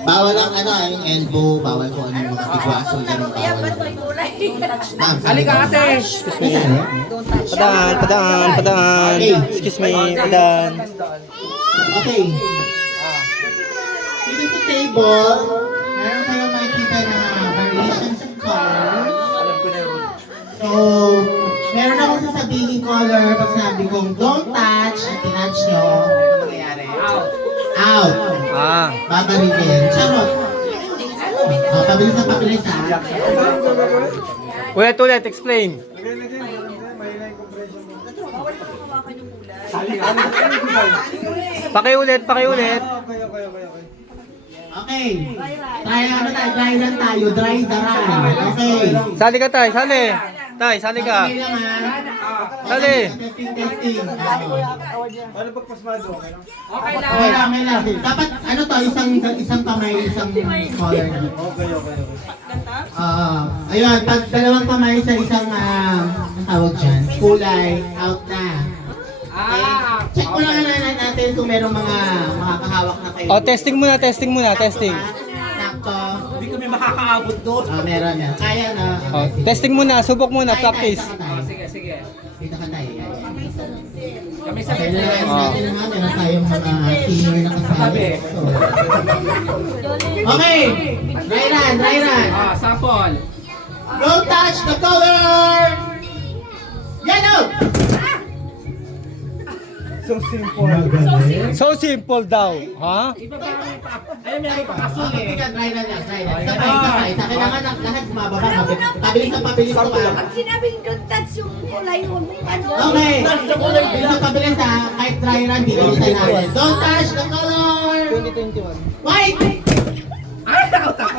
Bawal ang ano, yung elbow, bawal ko ano yung mga tigwaso, ganun bawal. Ma'am, Halika ate! Padaan. Excuse me, padaan. Okay. Dito sa table, meron kayong makikita na variations of colors. So, meron akong sasabihin color pag sabi kong don't touch at tinouch nyo, ano mangyayari? Out. Babarilin. Charot. Pabilis na pabilis ha. Ulit, explain. Pakiulit. Okay. Dry lang tayo. Dry the run. Okay. Sali ka, Tay. Sali ka. Okay lang ha. Sali. Testing. Ano pagpasmado? Okay lang? Okay lang. Dapat ano to, isang kamay, isang color. Okay. Ayun, pag dalawang kamay sa isang tawag dyan, kulay, out na. Okay? Check mo lang natin kung merong mga makakahawak na kayo. Testing muna. Sakto. Hindi kami makakaabot doon. Meron yan. Kaya na. Testing muna, subok muna, practice. Sige. Dito ka tayo. Kami sa Kaya natin naman, meron tayong mga senior na kasali. Okay! Dry run! Sample. Don't touch the color! Yellow! So simple daw. Ha? Iba ba kami pa? Ayun, meron pa kaso Okay, eh. dry run lang. Sabay. Kailangan lahat mababa. Pabilis ko pa. Pag sinabing don't touch yung kulay, huwag mo ano. Okay. Dito pabilis ha. Kahit dry run, bilisan natin. Don't touch the color! 2021. White! Ay, takot ako.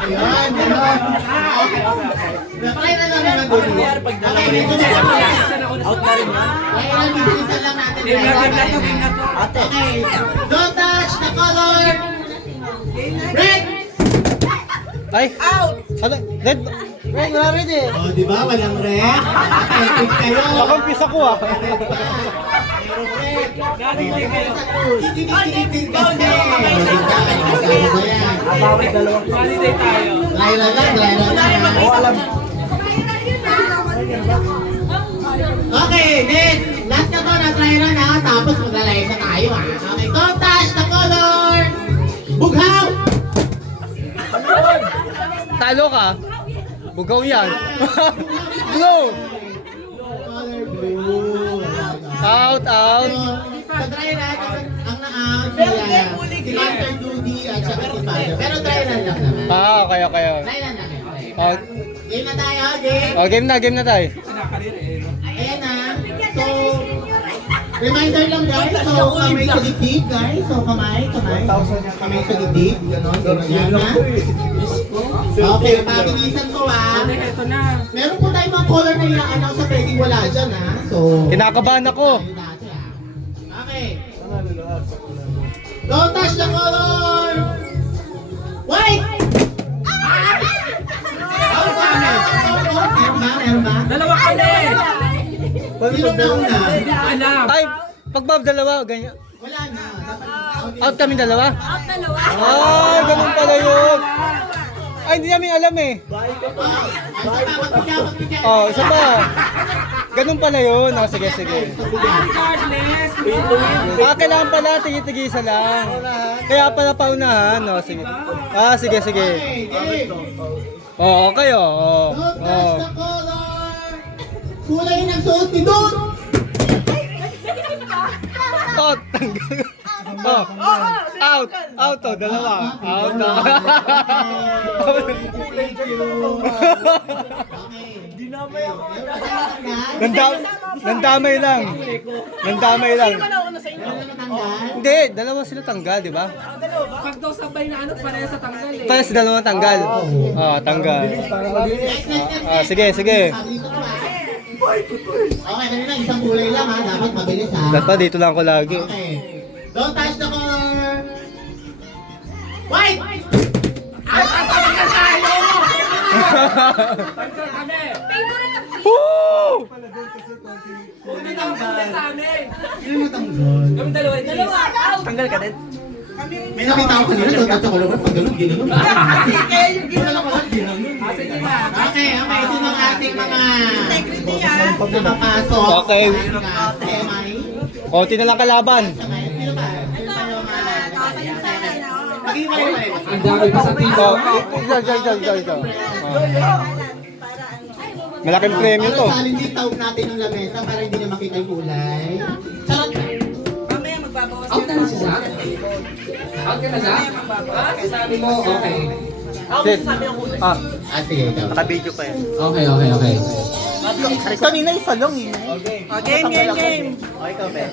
Ayan, gano'n. Okay. Try na lang naman doon. Okay, medyo Out na rin yan. kailangan bibilisan lang natin. Okay. Don't touch the color! Red! Ay! Out! Red! Wala red eh. Oh, di ba? Walang red. Perfect kayo. Nakampisa ko ah. Bawit dalawang holiday tayo. Dry lang. Okay, next. Last na to na try run ha. Tapos maglalay na tayo ha. Okay, don't touch the color. Bughaw! Talo ka. Bugaw yan. Blue! Color blue. Out! Sa dry run, ang na-out si Master Dudy at saka si Father. Pero dry run lang naman. Okay. Dry run lang. Oh, Game na tayo, game. game na tayo. Ayan na. So, reminder lang guys. So, kamay sa dibdib guys. So, kamay. Kamay sa dibdib. Ganon yan ha. Okay, pabilisan ko ha. Ito na. Meron po tayong mga color na i-announce sa pwedeng wala dyan ha. So, Kinakabahan ako. okay. Don't touch the color! White! Meron ba? Dalawa kami. Sino na una? Hindi ko alam. Ay, pagbab dalawa, ganyan. Wala na. Out kami dalawa? Out dalawa. Ay, ganun pala yun. Ay, hindi namin alam eh. Isa pa. Ganun pala yun. Sige. Regardless. Kailangan pala, tigi-tigisa lang. Kaya pala paunahan. Sige. Sige. Okay, Don't touch the color! Kulay ng suot ni Don! Out, dalawa. Out. Nandamay lang. Hindi, dalawa sila tanggal, di ba? Pag daw sabay na ano, pareha sa tanggal eh. Parehas dalawa tanggal. Tanggal. Sige. Okay, kanina isang kulay lang ha. Dapat mabilis ha. Dapat dito lang ako lagi. Okay. Don't touch the color! White! Tanggal kami. Woo! Hindi na ang ganda sa amin. Sino mo tanggal? Kami dalawa. Tanggal ka din. May nakita ko kanina, don't touch the color bar. Pag ganun, ginanon. Kasi kaya yung ginawa ko. Okay, ito ng ating mga Integrity ah. nakapasok. Okay. Semi. Konti na lang kalaban. Sino ba? Sino ba yung mga Mag-iwalay-walay ba? Ang dami pa sa piso. Ito. Malaking premyo to. Para challenge yung tawag natin ng lamesa para hindi na makita yung kulay. Charot! Mamaya magbabawas Out na si Zach? Out ka na, Zach? Sabi mo, okay. Sit. Ah, Sige, ikaw. naka-video pa yan. Okay. Kanina isa lang eh. Game. Okay ka, Ben.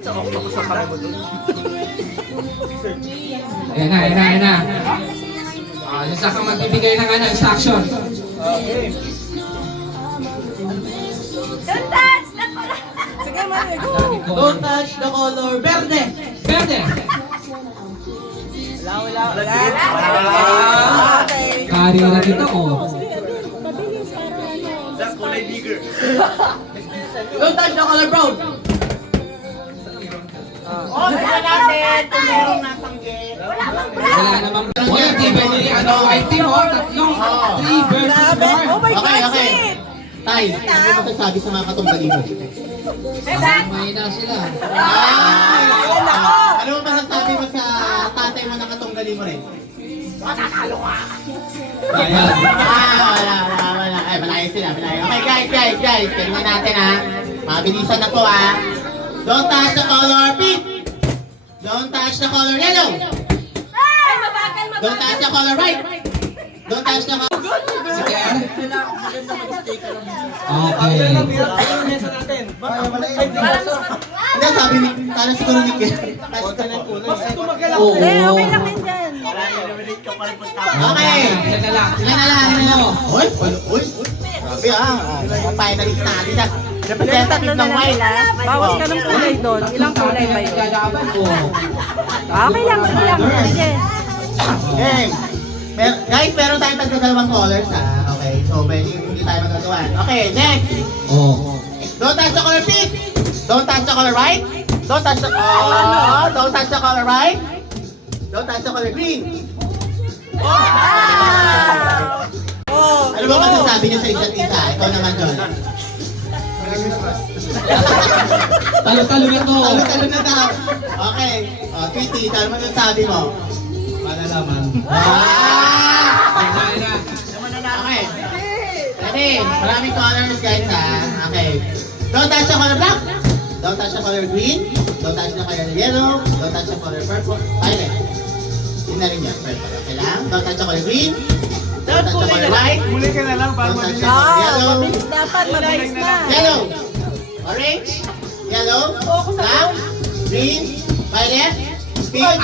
Tapos ang kami mo dun. Ayan na. Yung Zach ang magbibigay ng instruction. Okay. Don't touch the color. Sige, Mami, go. Don't touch the color verde. Verde. Wala. Okay. Kari na dito ko. Don't touch the color brown. Wala namang... Wala, tibay ni white team mo. Tatlong 3 versus Grabe. 4. Oh my Okay. God, Sid. Tay, ano mo masasabi sa mga katunggali mo? Mahina sila. Ano mo masasabi mo sa tatay mo na katunggali mo rin? Ayan. Wala. Ay, malayo sila. Okay, guys. Tingnan natin ha. Mabilisan na to ha. Don't touch the color pink. Don't touch the color yellow. Ay, mabagal. Don't touch the color white. Don't touch the color... Sige. Hindi, sabi ni... Kala siguro ni Ken. Oo. Okay lang yan dyan. Okay. Ilan na lang. Uy. Grabe ah. Ang finalist natin sa representative ng white. Bawas ka ng kulay doon. Ilang kulay ba yun? Gagaban ko. Okay lang, sige lang. Sige. Game. Guys, meron tayong tagdadalawang colors ha. Okay, so hindi tayo magagawa. Okay, next. Oo. Don't touch the color pink. Don't touch the color white. Don't touch the don't touch the color white. Don't touch the color green. Ano ba masasabi niyo sa isa't isa? Ikaw naman, John. Talo-talo na to. Talo-talo na daw. Okay. Tweety, ano masasabi mo? Malalaman. Okay. Ready? Maraming colors, guys, ha? Okay. Don't touch the color black. Don't touch the color green. Don't touch the color yellow. Don't touch the color purple. Violet. Yun na rin yan. Purple. Okay lang? Don't touch the color green. Don't touch the color white. Muli ka na lang para Don't touch the color yellow. Mabilis dapat, mabilis na. Yellow. Orange. Yellow. Black. Green. Violet. Pink.